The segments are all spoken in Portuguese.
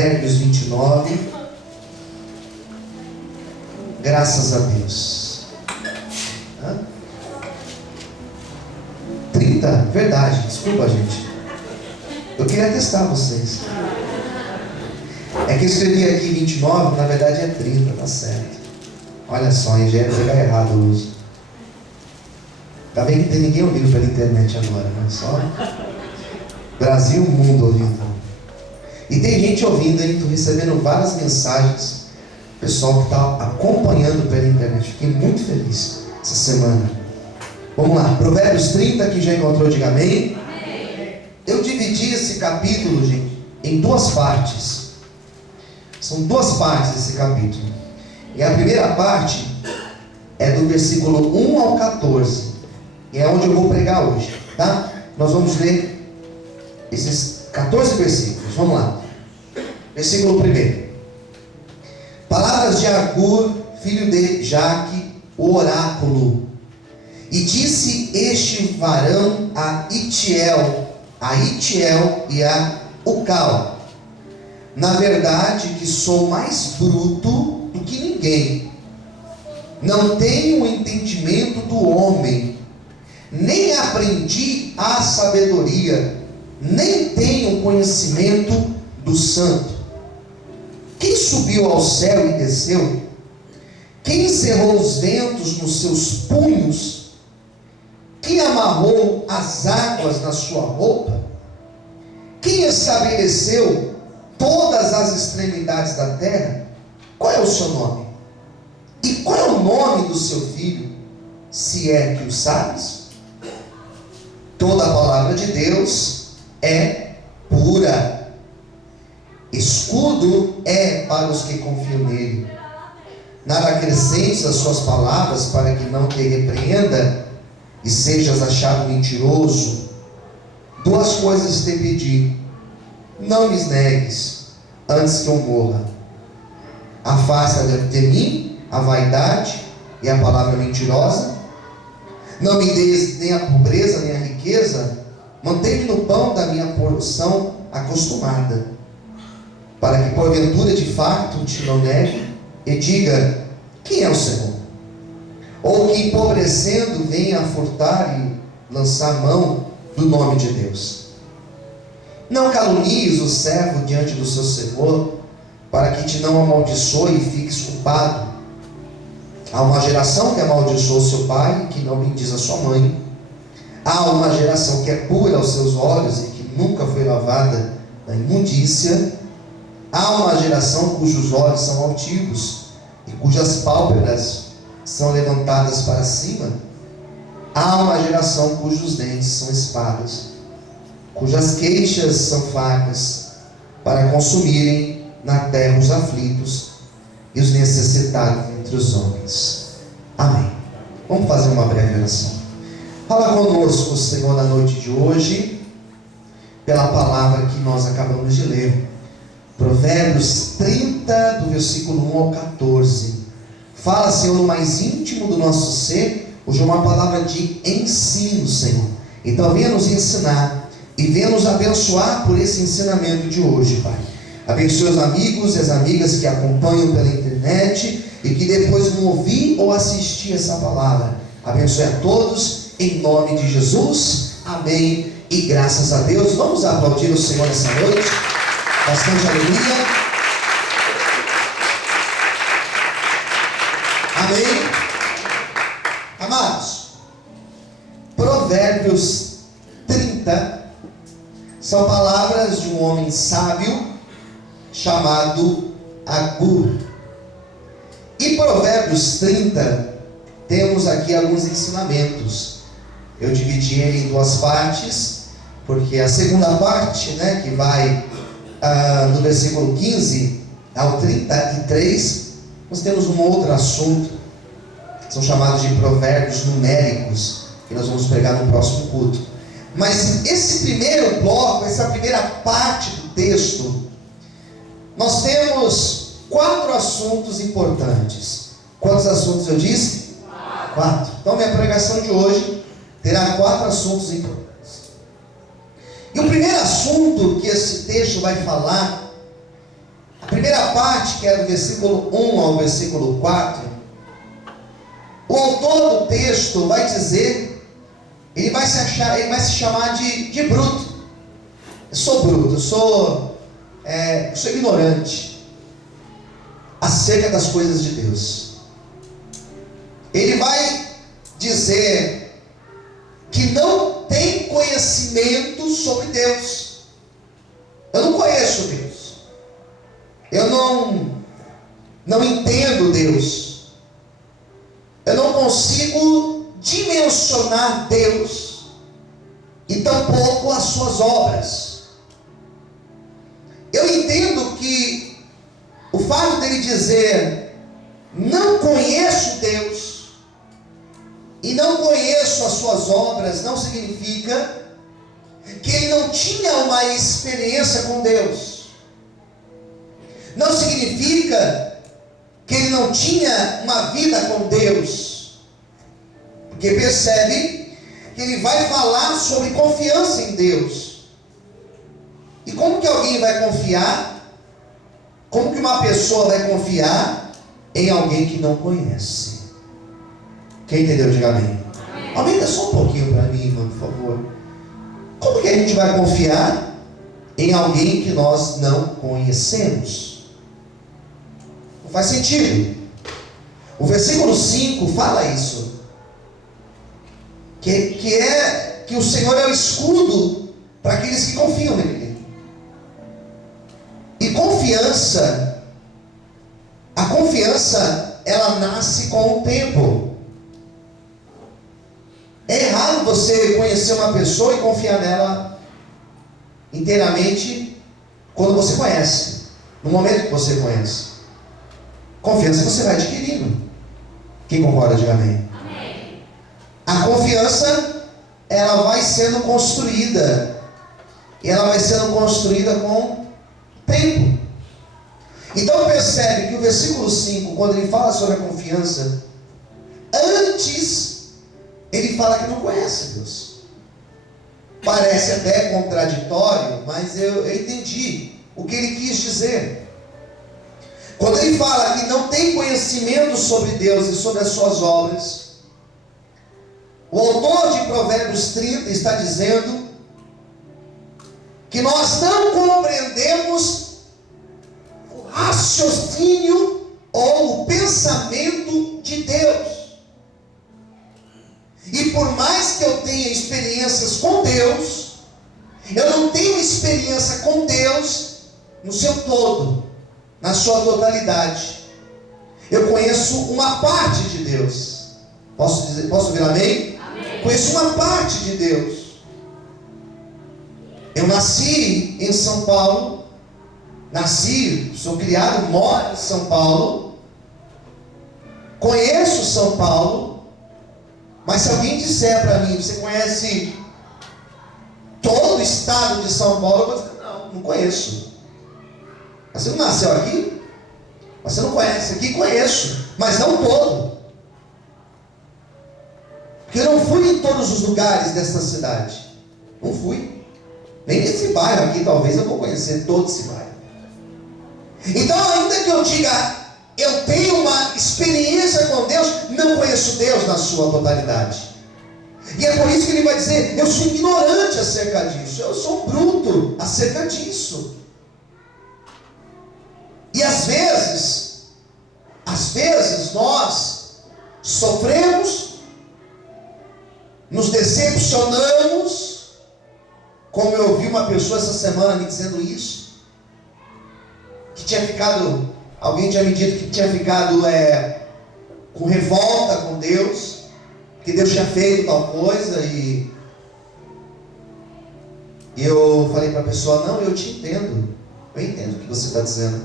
Provérbios 29. Graças a Deus. 30, verdade, desculpa, gente. Eu queria testar vocês. É que eu escrevi aqui 29, na verdade é 30, tá certo. Olha só, engenheiro pegar errado o uso. Tá bem que não tem ninguém ouvindo pela internet agora, né? Só Brasil, mundo ouvindo. E tem gente ouvindo, hein? Estou recebendo várias mensagens. Pessoal que está acompanhando pela internet. Fiquei muito feliz essa semana. Vamos lá, Provérbios 30, que já encontrou, diga amém. Eu dividi esse capítulo, gente, em duas partes. São duas partes esse capítulo. E a primeira parte é do versículo 1 ao 14. E é onde eu vou pregar hoje, tá? Nós vamos ler esses 14 versículos. Vamos lá. Versículo 1. Palavras de Agur, filho de Jaque, o oráculo. E disse este varão a Itiel e a Ucal: na verdade que sou mais bruto do que ninguém, não tenho o entendimento do homem, nem aprendi a sabedoria, nem tenho conhecimento do santo. Quem subiu ao céu e desceu? Quem encerrou os ventos nos seus punhos? Quem amarrou as águas na sua roupa? Quem estabeleceu todas as extremidades da terra? Qual é o seu nome? E qual é o nome do seu filho, se é que o sabes? Toda a palavra de Deus é pura. Escudo é para os que confiam nele. Nada acrescentes as suas palavras, para que não te repreenda e sejas achado mentiroso. Duas coisas te pedi, não me negues, antes que eu morra. Afasta de mim a vaidade e a palavra mentirosa. Não me des nem a pobreza nem a riqueza. Mantém-me no pão da minha porção acostumada, para que porventura de fato te não negue e diga: quem é o Senhor? Ou que empobrecendo venha a furtar e lançar mão do nome de Deus. Não calunies o servo diante do seu Senhor, para que te não amaldiçoe e fiques culpado. Há uma geração que amaldiçoou seu pai, que não bendiz a sua mãe. Há uma geração que é pura aos seus olhos e que nunca foi lavada da imundícia. Há uma geração cujos olhos são altivos e cujas pálpebras são levantadas para cima. Há uma geração cujos dentes são espadas, cujas queixas são facas, para consumirem na terra os aflitos e os necessitados entre os homens. Amém. Vamos fazer uma breve oração. Fala conosco, Senhor, na noite de hoje, pela palavra que nós acabamos de ler. Provérbios 30, do versículo 1 ao 14. Fala, Senhor, no mais íntimo do nosso ser. Hoje é uma palavra de ensino, Senhor. Então venha nos ensinar e venha nos abençoar por esse ensinamento de hoje, Pai. Abençoe os amigos e as amigas que acompanham pela internet e que depois vão ouvir ou assistir essa palavra. Abençoe a todos, em nome de Jesus. Amém e graças a Deus. Vamos aplaudir o Senhor essa noite. Bastante alegria. Amém. Amados, Provérbios 30 são palavras de um homem sábio chamado Agur. E Provérbios 30, temos aqui alguns ensinamentos. Eu dividi ele em duas partes, porque a segunda parte, que vai do versículo 15 ao 33, nós temos um outro assunto, são chamados de provérbios numéricos, que nós vamos pregar no próximo culto. Mas esse primeiro bloco, essa primeira parte do texto, nós temos 4 assuntos importantes. Quantos assuntos eu disse? 4. Então minha pregação de hoje terá 4 assuntos importantes. E o primeiro assunto que esse texto vai falar primeira parte, que é do versículo 1 ao versículo 4, o autor do texto vai dizer, ele vai se chamar de bruto. Eu sou bruto, eu sou ignorante acerca das coisas de Deus. Ele vai dizer que não tem conhecimento sobre Deus. Eu não conheço Deus. Eu não entendo Deus. Eu não consigo dimensionar Deus e tampouco as suas obras. Eu entendo que o fato dele dizer não conheço Deus e não conheço as suas obras não significa que ele não tinha uma experiência com Deus. Não significa que ele não tinha uma vida com Deus. Porque percebe que ele vai falar sobre confiança em Deus. E como que alguém vai confiar? Como que uma pessoa vai confiar em alguém que não conhece? Quem entendeu, diga amém. Aumenta só um pouquinho para mim, irmão, por favor. Como que a gente vai confiar em alguém que nós não conhecemos? Não faz sentido. O versículo 5 fala isso. Que o Senhor é o escudo para aqueles que confiam nele. E a confiança, ela nasce com o tempo. É errado você conhecer uma pessoa e confiar nela inteiramente quando você conhece, no momento que você conhece. Confiança você vai adquirindo. Quem concorda, diga amém. Amém. A confiança, ela vai sendo construída. E ela vai sendo construída com tempo. Então percebe que o versículo 5, quando ele fala sobre a confiança, antes ele fala que não conhece Deus. Parece até contraditório, mas eu entendi o que ele quis dizer. Quando ele fala que não tem conhecimento sobre Deus e sobre as suas obras, o autor de Provérbios 30 está dizendo que nós não compreendemos o raciocínio ou o pensamento de Deus. E por mais que eu tenha experiências com Deus, eu não tenho experiência com Deus no seu todo, na sua totalidade. Eu conheço uma parte de Deus. Posso ouvir amém? Amém. Conheço uma parte de Deus. Eu nasci em São Paulo, sou criado, moro em São Paulo, conheço São Paulo, mas se alguém disser para mim, você conhece todo o estado de São Paulo, eu vou dizer, não conheço. Você não nasceu aqui? Você não conhece aqui? Conheço, mas não todo. Porque eu não fui em todos os lugares desta cidade. Não fui. Nem nesse bairro aqui, talvez eu vou conhecer todo esse bairro. Então, ainda que eu diga, eu tenho uma experiência com Deus, não conheço Deus na sua totalidade. E é por isso que ele vai dizer, eu sou ignorante acerca disso, eu sou um bruto acerca disso. E às vezes nós sofremos, nos decepcionamos, como eu ouvi uma pessoa essa semana me dizendo isso, alguém tinha me dito que tinha ficado com revolta com Deus, que Deus tinha feito tal coisa, e eu falei para a pessoa, não, eu te entendo, eu entendo o que você está dizendo.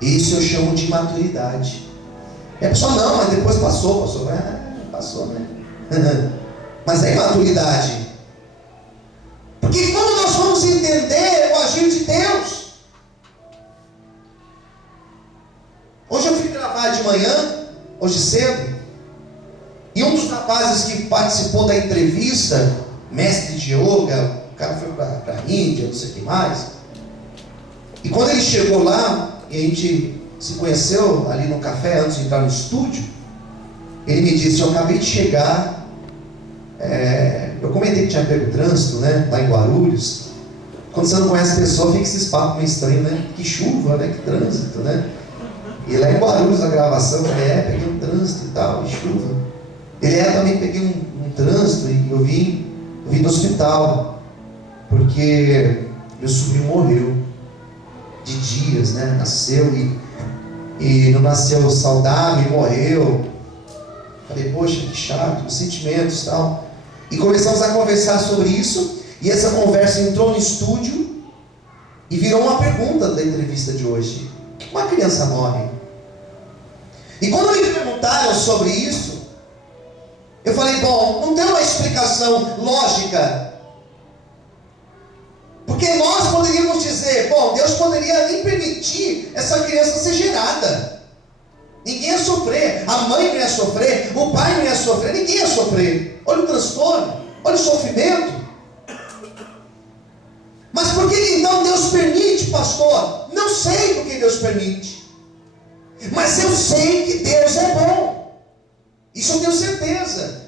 Isso eu chamo de imaturidade. E a pessoa, não, mas depois passou, passou, né? Mas é imaturidade. Porque quando nós vamos entender o agir de Deus, hoje eu fui gravar de manhã, hoje cedo, e um dos rapazes que participou da entrevista, mestre de yoga, o cara foi para a Índia, não sei o que mais, E quando ele chegou lá, e a gente se conheceu ali no café antes de entrar no estúdio, ele me disse: eu acabei de chegar, eu comentei que tinha pego trânsito, né, lá em Guarulhos. Quando você não conhece a pessoa, fica esses papos meio estranhos, né? Que chuva, né? Que trânsito, né? E lá em Guarulhos, a gravação, peguei um trânsito e tal, e chuva. Ele também peguei um trânsito e eu vim do hospital, porque meu sobrinho morreu de dias, né? Nasceu e não nasceu saudável e morreu. Falei, poxa, que chato, os sentimentos e tal. E começamos a conversar sobre isso. E essa conversa entrou no estúdio e virou uma pergunta da entrevista de hoje: por que uma criança morre? E quando me perguntaram sobre isso, eu falei, bom, não tem uma explicação lógica. Porque nós poderíamos dizer, bom, Deus poderia nem permitir essa criança ser gerada. Ninguém ia sofrer, a mãe não ia sofrer, o pai não ia sofrer, ninguém ia sofrer. Olha o transtorno, olha o sofrimento. Mas por que então Deus permite, pastor? Não sei por que Deus permite. Mas eu sei que Deus é bom. Isso eu tenho certeza.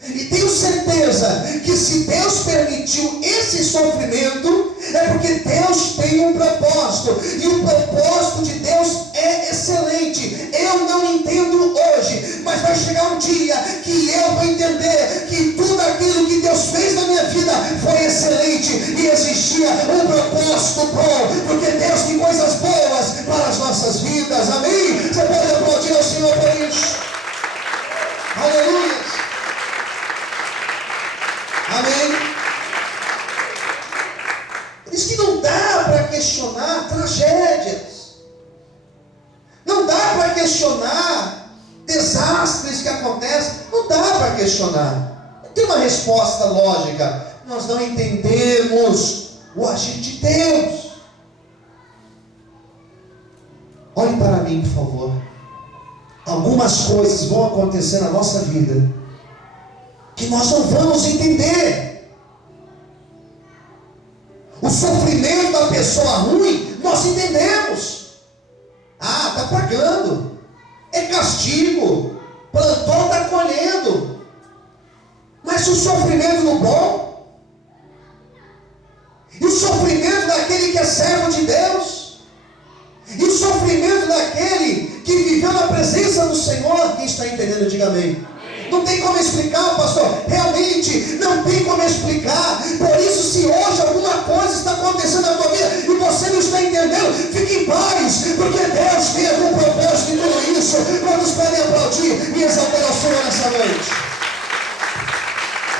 E tenho certeza que se Deus permitiu esse sofrimento, é porque Deus tem um propósito. E o propósito de Deus é excelente. Eu não entendo hoje, mas vai chegar um dia que eu vou entender que tudo aquilo que Deus fez na minha vida foi excelente. E existia um propósito bom, porque Deus tem coisas boas para as nossas vidas. Amém? Você pode aplaudir ao Senhor por isso. Aleluia. Amém? Diz que não dá para questionar tragédias. Não dá para questionar desastres que acontecem. Não dá para questionar. Não tem uma resposta lógica. Nós não entendemos o agir de Deus. Olhe para mim, por favor. Algumas coisas vão acontecer na nossa vida que nós não vamos entender. O sofrimento da pessoa ruim, nós entendemos. Ah, está pagando. É castigo. Plantou, está colhendo. Mas o sofrimento do bom, e o sofrimento daquele que é servo de Deus, e o sofrimento daquele que viveu na presença do Senhor, quem está entendendo, diga amém. Não tem como explicar, pastor. Realmente não tem como explicar. Por isso, se hoje alguma coisa está acontecendo na tua vida e você não está entendendo, fique em paz, porque Deus tem algum propósito em tudo isso. Quantos podem aplaudir e exaltar ao Senhor nessa noite?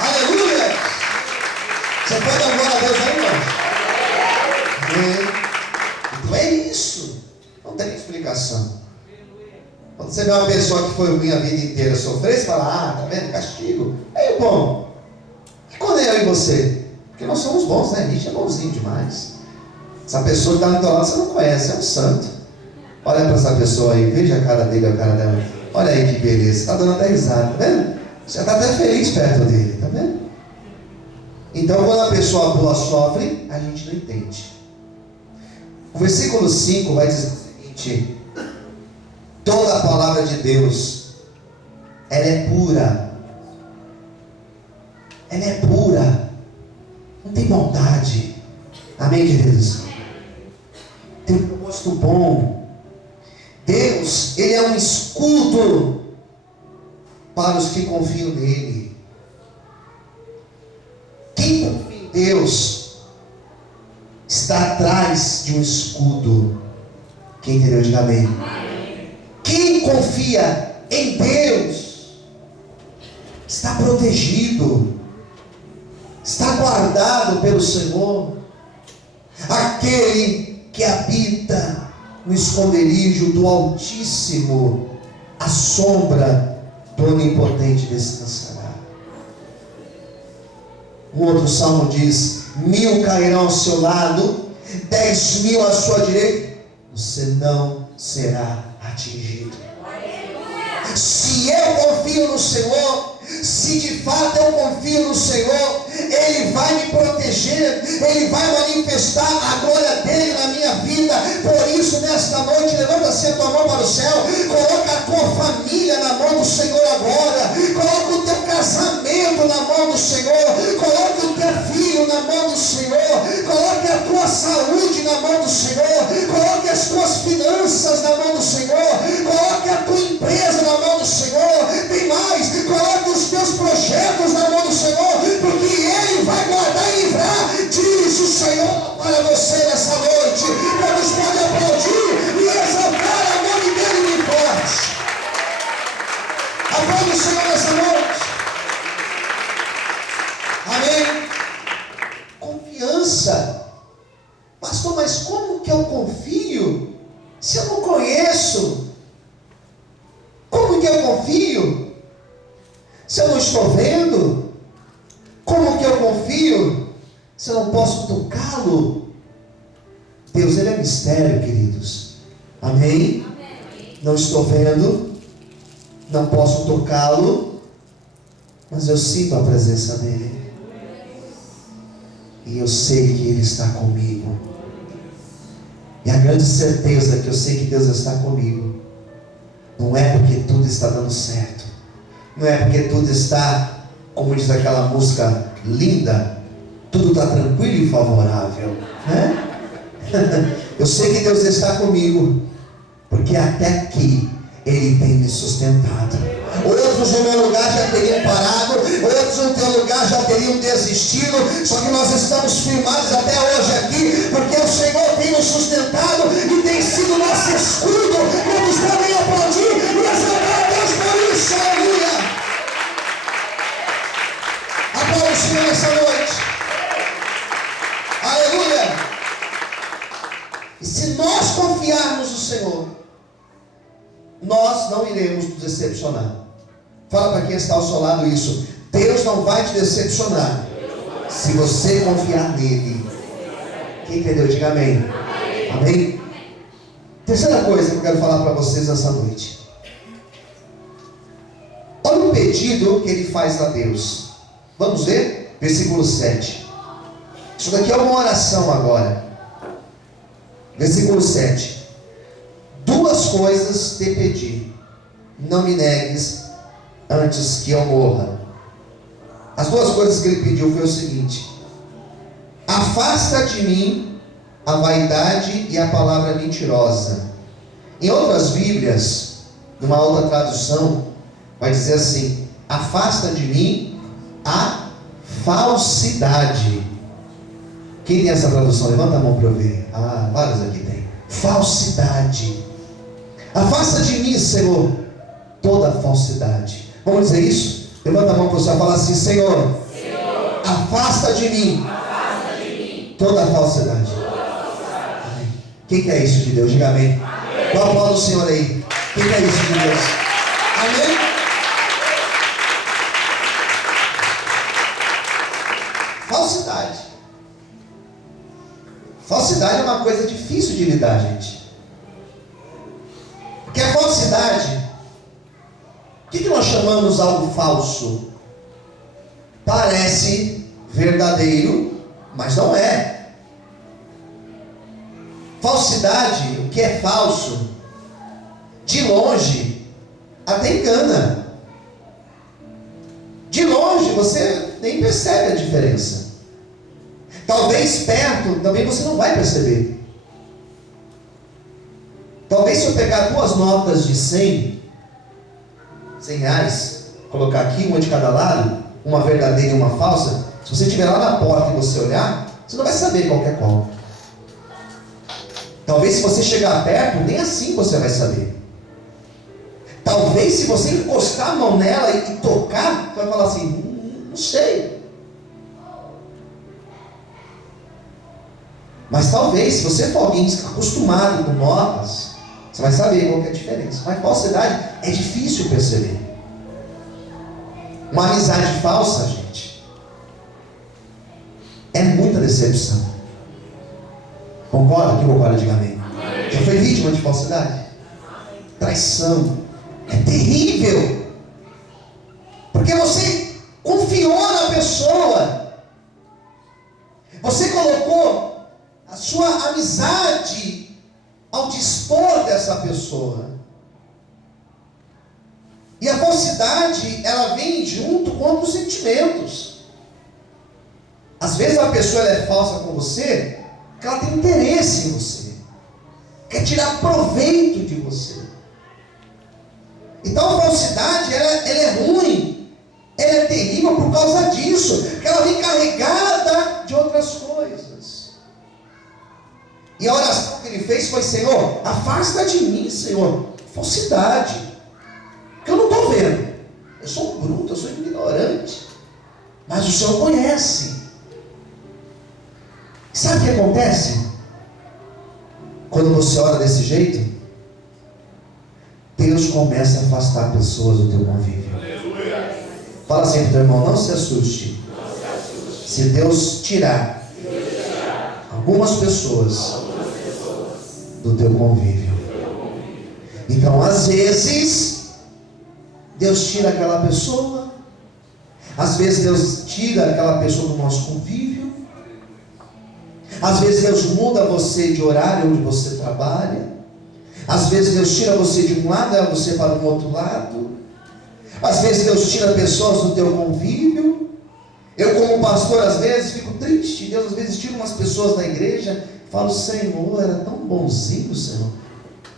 Aleluia! Você pode dar glória a Deus aí, irmão? Então é isso. Não tem explicação. Quando você vê uma pessoa que foi ruim a vida inteira sofrer, você fala, ah, tá vendo, castigo. Aí, bom, e quando é eu e você? Porque nós somos bons, né? A gente é bonzinho demais. Essa pessoa que está no teu lado você não conhece, é um santo. Olha para essa pessoa aí, veja a cara dele, a cara dela. Olha aí que beleza, está dando até risada, tá vendo? Você está até feliz perto dele, tá vendo? Então, quando a pessoa boa sofre, a gente não entende. O versículo 5 vai dizer o seguinte: toda a palavra de Deus, ela é pura. Ela é pura. Não tem maldade. Amém, queridos? Tem um propósito bom. Deus, Ele é um escudo para os que confiam nele. Quem confia em Deus está atrás de um escudo. Quem entendeu, diga amém. Quem confia em Deus está protegido, está guardado pelo Senhor. Aquele que habita no esconderijo do Altíssimo, a sombra do Onipotente descansará. Um outro salmo diz: 1000 cairão ao seu lado, 10.000 à sua direita, você não será atingido. Se eu confio no Senhor, se de fato eu confio no Senhor, Ele vai me proteger, Ele vai manifestar a glória dEle na minha vida, nessa noite, levanta assim a tua mão para o céu, coloca a tua família na mão do Senhor agora, coloca o teu casamento na mão do Senhor, coloca o teu filho na mão do Senhor, coloque a tua saúde na mão do Senhor, coloque as tuas finanças na mão do Senhor, coloque a tua empresa na mão do Senhor, tem mais, coloque os teus projetos na mão do Senhor, porque Ele vai guardar e livrar, diz o Senhor para você nessa noite. Todos podem aplaudir e exaltar a nome dele bem forte. Aplaude o Senhor nessa noite. Amém. Confiança. Pastor, mas como que eu confio se eu não conheço? Como que eu confio se eu não estou vendo? Como que eu confio se eu não posso tocá-lo? Deus, Ele é mistério, queridos. Amém? Amém? Não estou vendo, não posso tocá-lo, mas eu sinto a presença dEle. E eu sei que Ele está comigo. E a grande certeza que eu sei que Deus está comigo, não é porque tudo está dando certo, não é porque tudo está, como diz aquela música linda, tudo está tranquilo e favorável, né? Eu sei que Deus está comigo, porque até aqui Ele tem me sustentado. Outros no meu lugar já teriam parado, outros no teu lugar já teriam desistido, só que nós estamos firmados até hoje aqui, porque o Senhor tem nos sustentado e tem sido nosso escudo. Vamos também aplaudir e exaltar a Deus por isso, aleluia. Aplauda o Senhor nessa noite, aleluia. E se nós confiarmos no Senhor, nós não iremos nos decepcionar. Fala para quem está ao seu lado isso: Deus não vai te decepcionar se você confiar nele. Quem entendeu? Diga amém. Amém? Terceira coisa que eu quero falar para vocês nessa noite. Olha o pedido que ele faz a Deus. Vamos ver? Versículo 7. Isso daqui é uma oração agora. Versículo 7. Duas coisas te pedi, não me negues antes que eu morra. As duas coisas que ele pediu foi o seguinte: afasta de mim a vaidade e a palavra mentirosa. Em outras Bíblias, numa outra tradução, vai dizer assim: afasta de mim a falsidade. Quem tem essa tradução? Levanta a mão para eu ver. Ah, vários aqui tem. Falsidade. Afasta de mim, Senhor, toda falsidade. Vamos dizer isso? Levanta a mão para o céu e fala assim: Senhor, afasta de mim toda falsidade. Amém. Quem quer isso de Deus? Diga amém. Qual a palavra do Senhor aí? Quem quer isso de Deus? Amém? Falsidade. Falsidade é uma coisa difícil de lidar, gente. Porque a falsidade, o que nós chamamos algo falso? Parece verdadeiro, mas não é. Falsidade, o que é falso, de longe até engana. De longe você nem percebe a diferença. Talvez perto também você não vai perceber. Talvez se eu pegar duas notas de 100 reais, colocar aqui uma de cada lado, uma verdadeira e uma falsa, se você estiver lá na porta e você olhar, você não vai saber qual é qual. Talvez se você chegar perto, nem assim você vai saber. Talvez se você encostar a mão nela e tocar, você vai falar assim: não sei. Mas talvez, se você for alguém acostumado com notas, você vai saber qual que é a diferença. Mas falsidade é difícil perceber. Uma amizade falsa, gente, é muita decepção. Concorda? Quem concorda, diga amém. Já foi vítima de falsidade? Traição. É terrível. Porque você confiou na pessoa. Você colocou a sua amizade ao dispor dessa pessoa. E a falsidade, ela vem junto com outros sentimentos. Às vezes a pessoa ela é falsa com você, porque ela tem interesse em você, quer tirar proveito de você. Então a falsidade, ela é ruim, ela é terrível por causa disso, porque ela vem carregada de outras coisas. E a oração que ele fez foi: Senhor, afasta de mim, Senhor, falsidade. Eu não estou vendo, eu sou um bruto, eu sou ignorante, mas o Senhor conhece. Sabe o que acontece? Quando você ora desse jeito, Deus começa a afastar pessoas do teu convívio. Aleluia. Fala assim para o teu irmão: não se assuste. Se Deus tirar algumas pessoas do teu convívio. Então, às vezes, Deus tira aquela pessoa, às vezes Deus tira aquela pessoa do nosso convívio, às vezes Deus muda você de horário onde você trabalha, às vezes Deus tira você de um lado e você para um outro lado, às vezes Deus tira pessoas do teu convívio. Eu, como pastor, às vezes fico triste. Deus às vezes tira umas pessoas da igreja, falo: Senhor, era tão bonzinho, Senhor,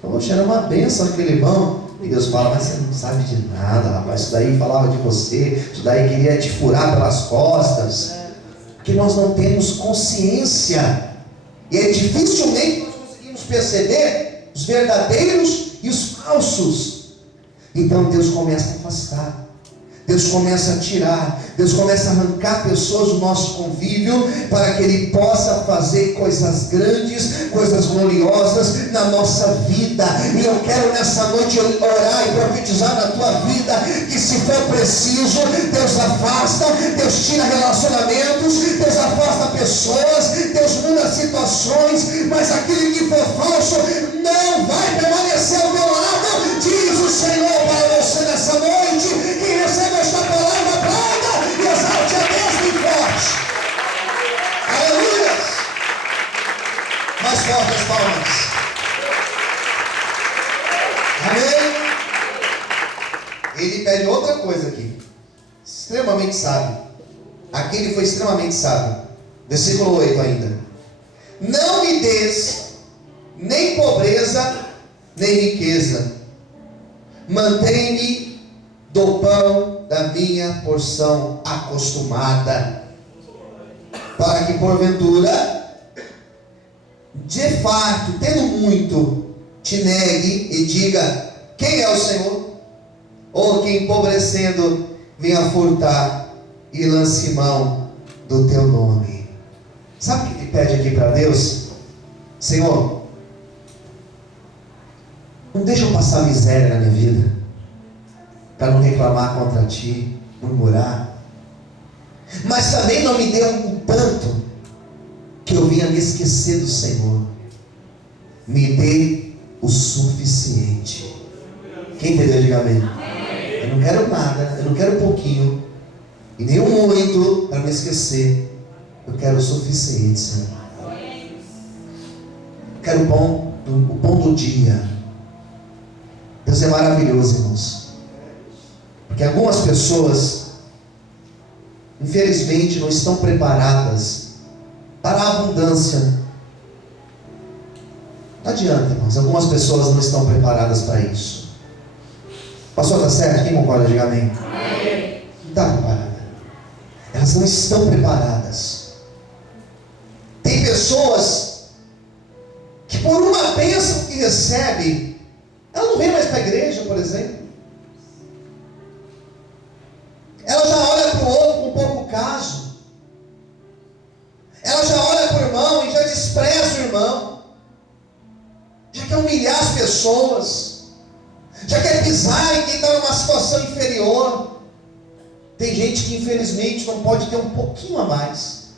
poxa, era uma bênção aquele irmão. E Deus fala: mas você não sabe de nada, rapaz. Isso daí falava de você, isso daí queria te furar pelas costas. Porque nós não temos consciência. E é dificilmente nós conseguimos perceber os verdadeiros e os falsos. Então Deus começa a afastar, Deus começa a tirar, Deus começa a arrancar pessoas do nosso convívio, para que Ele possa fazer coisas grandes, coisas gloriosas na nossa vida. E eu quero nessa noite orar e profetizar na tua vida, que se for preciso, Deus afasta, Deus tira relacionamentos, Deus afasta pessoas, Deus muda situações, mas aquele que for falso não vai permanecer ao meu lado, diz o Senhor para você nessa noite. Quem recebe esta palavra, aplauda e exalte a Deus bem forte. Aleluia! Mais forte as palmas. Amém? Ele pede outra coisa aqui, extremamente sábio. Aqui ele foi extremamente sábio. Versículo 8 ainda: não me des nem pobreza, nem riqueza, mantém-me do pão da minha porção acostumada, para que porventura, de fato, tendo muito, te negue e diga: quem é o Senhor? Ou que empobrecendo venha furtar e lance mão do teu nome. Sabe o que ele pede aqui para Deus? Senhor, não deixa eu passar miséria na minha vida, para não reclamar contra ti, murmurar, mas também não me dê um tanto que eu venha me esquecer do Senhor. Me dê o suficiente. Quem entendeu? Diga amém. Eu não quero nada, eu não quero pouquinho e nem um muito para me esquecer. Eu quero o suficiente, Senhor. Eu quero o pão do dia. Deus é maravilhoso, irmãos. Porque algumas pessoas, infelizmente, não estão preparadas para a abundância. Não adianta, irmãos. Algumas pessoas não estão preparadas para isso. Pastor, está certo? Quem concorda? Diga amém. Amém. Não está preparada. Elas não estão preparadas. Tem pessoas que, por uma bênção que recebe, ela não vem mais para a igreja, por exemplo. Ela já olha para o outro com pouco caso. Ela já olha para o irmão e já despreza o irmão. Já quer humilhar as pessoas. Já quer pisar em quem está numa situação inferior. Tem gente que infelizmente não pode ter um pouquinho a mais,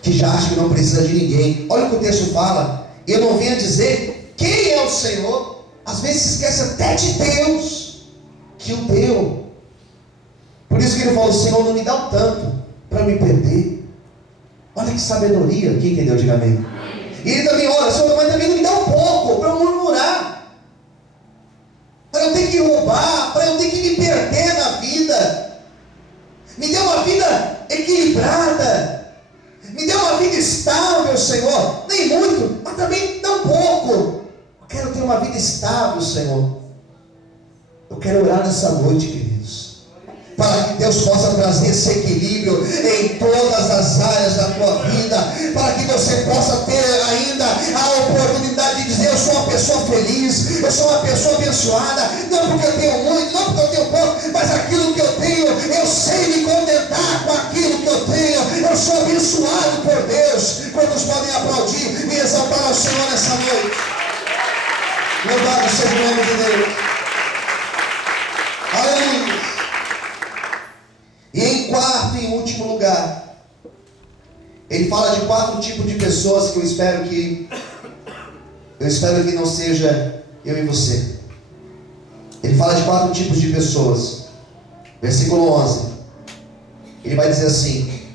que já acha que não precisa de ninguém. Olha o que o texto fala: eu não venho dizer quem é o Senhor. Às vezes se esquece até de Deus que o deu. Por isso que ele falou: Senhor, não me dá um tanto para me perder. Olha que sabedoria. Quem entendeu? Diga amém. E ele também ora: Senhor, mas também não me dá um pouco uma vida equilibrada. Me dê uma vida estável, Senhor. Nem muito, mas também não pouco. Eu quero ter uma vida estável, Senhor. Eu quero orar nessa noite, queridos, para que Deus possa trazer esse equilíbrio em todas as áreas da tua vida, para que você possa ter ainda a oportunidade de dizer: eu sou uma pessoa feliz, eu sou uma pessoa abençoada, não porque eu tenho muito, não porque eu tenho pouco, mas aquilo que eu tenho, eu sei me contentar com aquilo que eu tenho. Eu sou abençoado por Deus. Quantos podem aplaudir e exaltar ao Senhor nessa noite? Louvado seja o nome de Deus. Aleluia. E em quarto e último lugar, ele fala de 4 tipos de pessoas que eu espero que não seja eu e você. Ele fala de 4 tipos de pessoas. Versículo 11. Ele vai dizer assim: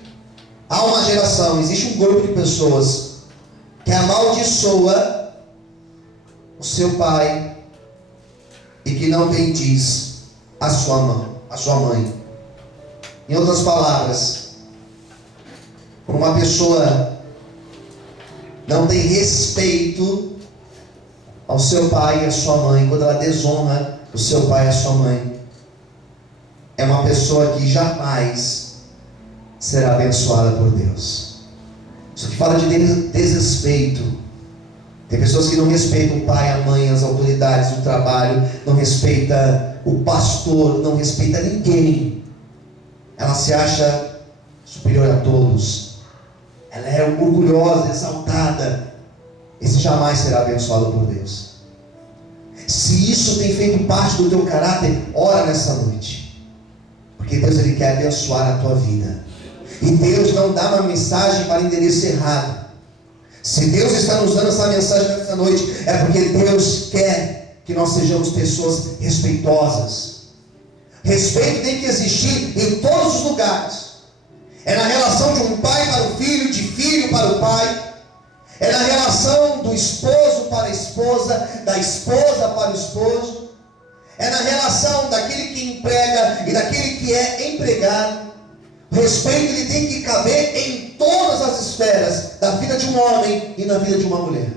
há uma geração, existe um grupo de pessoas que amaldiçoa o seu pai e que não bendiz a sua mãe. Em outras palavras, quando uma pessoa não tem respeito ao seu pai e à sua mãe, quando ela desonra o seu pai e a sua mãe, é uma pessoa que jamais será abençoada por Deus. Isso que fala de desrespeito. Tem pessoas que não respeitam o pai, a mãe, as autoridades do trabalho, não respeita o pastor, não respeita ninguém. Ela se acha superior a todos. Ela é orgulhosa, exaltada. Esse jamais será abençoado por Deus. Se isso tem feito parte do teu caráter, ora nessa noite. Porque Deus, Ele quer abençoar a tua vida. E Deus não dá uma mensagem para endereço errado. Se Deus está nos dando essa mensagem nessa noite, é porque Deus quer que nós sejamos pessoas respeitosas. Respeito tem que existir em todos os lugares. É na relação de um pai para o filho, de filho para o pai. É na relação do esposo para a esposa, da esposa para o esposo. É na relação daquele que emprega e daquele que é empregado. O respeito ele tem que caber em todas as esferas da vida de um homem e na vida de uma mulher.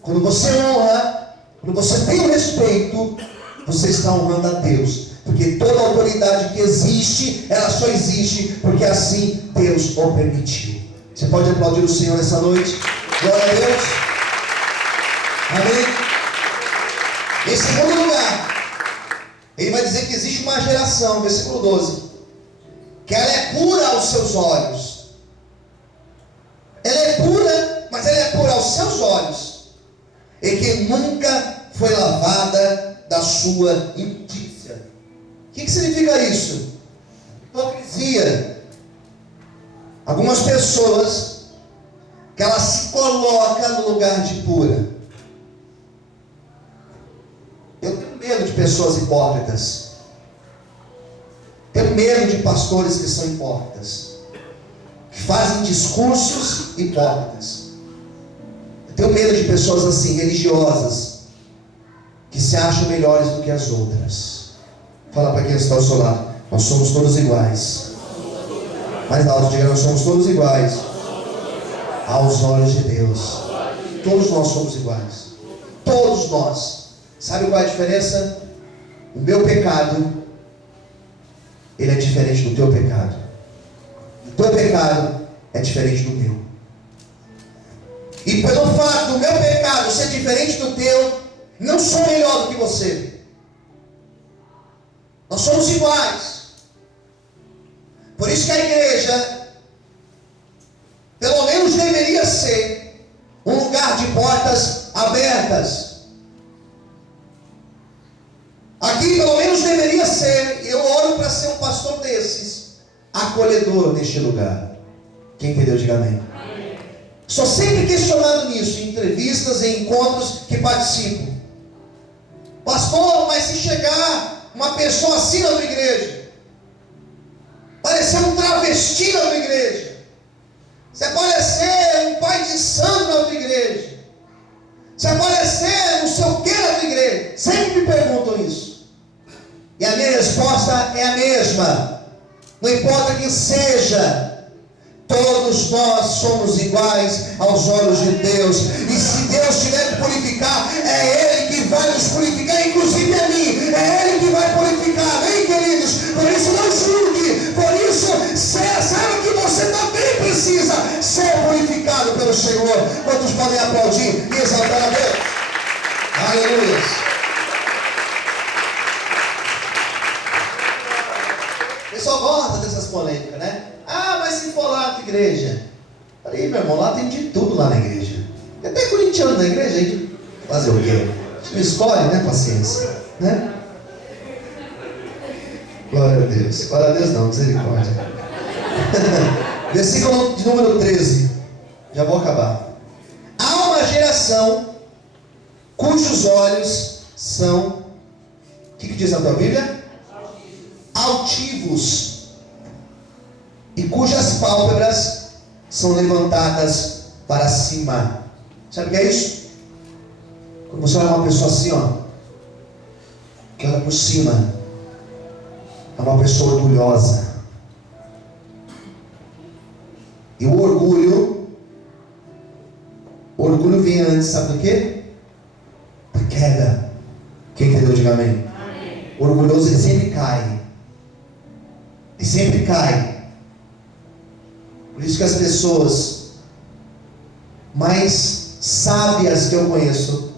Quando você honra, quando você tem o respeito, você está honrando a Deus. Porque toda autoridade que existe, ela só existe porque assim Deus o permitiu. Você pode aplaudir o Senhor nessa noite? Glória a Deus. Amém. Em segundo lugar, ele vai dizer que existe uma geração, versículo 12, que ela é pura aos seus olhos. Ela é pura, mas ela é pura aos seus olhos, e que nunca foi lavada da sua imundícia. O que significa isso? Hipocrisia. Algumas pessoas que ela se coloca no lugar de pura. Eu tenho medo de pessoas hipócritas. Tenho medo de pastores que são hipócritas, que fazem discursos hipócritas. Eu tenho medo de pessoas assim, religiosas, que se acham melhores do que as outras. Fala para quem está ao seu lado: nós somos todos iguais. Mais alto, diga: nós somos todos iguais aos olhos de Deus. Todos nós somos iguais. Todos nós. Sabe qual é a diferença? O meu pecado, ele é diferente do teu pecado. O teu pecado é diferente do meu. E pelo fato do meu pecado ser diferente do teu, não sou melhor do que você. Nós somos iguais. Por isso que a igreja, pelo menos deveria ser um lugar de portas abertas. Aqui pelo menos deveria ser, eu oro para ser um pastor desses, acolhedor neste lugar. Quem entendeu, diga amém. Amém. Sou sempre questionado nisso, em entrevistas, em encontros que participo. Pastor, mas se chegar uma pessoa assim na tua igreja, parecer um travesti na tua igreja, se aparecer um pai de santo na tua igreja, se aparecer não sei o que na tua igreja, sempre me perguntam isso. E a minha resposta é a mesma: Não importa quem seja, todos nós somos iguais aos olhos de Deus. E se Deus tiver que purificar, é Ele que vai nos purificar, inclusive a mim. É Ele que vai purificar, amém, queridos? Por isso não julgue, por isso saiba que você também precisa ser purificado pelo Senhor. Quantos podem aplaudir e exaltar a Deus? Aleluia. O pessoal gosta dessas polêmicas, né? Ah, mas se for lá na igreja. Aí, meu irmão, lá tem de tudo lá na igreja. Tem até corintiano na igreja, aí fazer o quê? A gente não escolhe, né? Paciência, né? Glória a Deus. Glória a Deus não, misericórdia. Versículo de número 13. Já vou acabar. Há uma geração cujos olhos são, o que diz a tua Bíblia? Altivos, e cujas pálpebras são levantadas para cima. Sabe o que é isso? Quando você olha uma pessoa assim, ó, que olha por cima, é uma pessoa orgulhosa. E o orgulho vem antes, sabe do quê? Da queda. Quem entendeu, diga amém. O orgulhoso, ele sempre cai. Ele sempre cai. Por isso que as pessoas mais sábias que eu conheço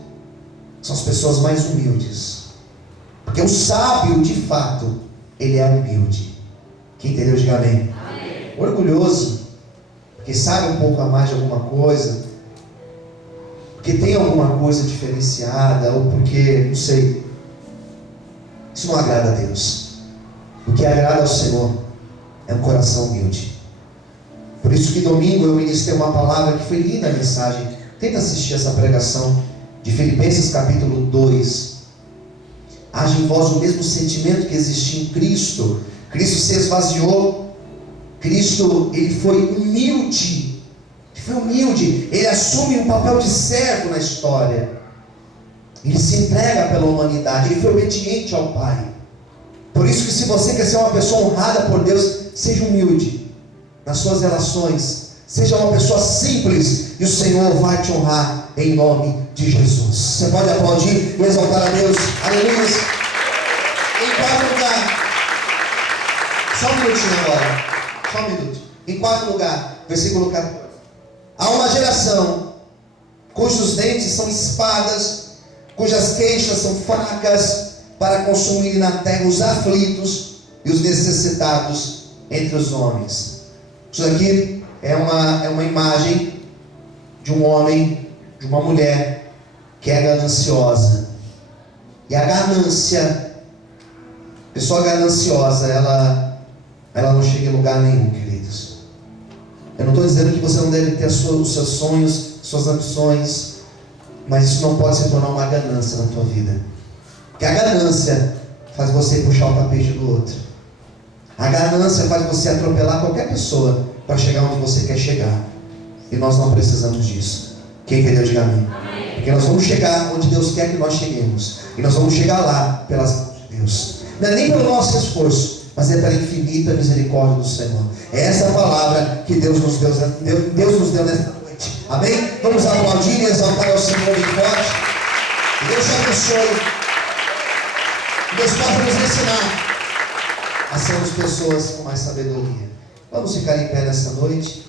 são as pessoas mais humildes. Porque o sábio, de fato, ele é humilde. Quem entendeu, diga amém. Orgulhoso, porque sabe um pouco a mais de alguma coisa, porque tem alguma coisa diferenciada, ou porque, não sei. Isso não agrada a Deus. O que agrada ao Senhor é um coração humilde. Por isso que domingo eu ministrei uma palavra que foi linda a mensagem. Tenta assistir essa pregação de Filipenses capítulo 2. Haja em vós o mesmo sentimento que existia em Cristo. Cristo se esvaziou. Cristo, ele foi humilde. Ele assume um papel de servo na história. Ele se entrega pela humanidade. Ele foi obediente ao Pai. Por isso que se você quer ser uma pessoa honrada por Deus, seja humilde nas suas relações. Seja uma pessoa simples e o Senhor vai te honrar em nome de Jesus. Você pode aplaudir e exaltar a Deus. Aleluia. Em quarto lugar, só um minutinho agora. Só um minuto. Em quarto lugar, versículo 14. Há uma geração cujos dentes são espadas, cujas queixas são facas, para consumir na terra os aflitos e os necessitados entre os homens. Isso aqui é uma imagem de um homem, de uma mulher que é gananciosa. E a ganância, pessoa gananciosa, ela não chega em lugar nenhum, queridos. Eu não estou dizendo que você não deve ter os seus sonhos, suas ambições, mas isso não pode se tornar uma ganância na tua vida. Porque a ganância faz você puxar o tapete do outro. A ganância faz você atropelar qualquer pessoa para chegar onde você quer chegar. E nós não precisamos disso. Quem entendeu, diga amém. Porque nós vamos chegar onde Deus quer que nós cheguemos. E nós vamos chegar lá pelas mãos de Deus. Não é nem pelo nosso esforço, mas é pela infinita misericórdia do Senhor. É essa palavra que Deus nos deu nesta noite. Amém? Vamos aplaudir e exaltar ao Senhor bem forte. Deus te abençoe. Deus possa nos ensinar a sermos pessoas com mais sabedoria. Vamos ficar em pé nessa noite.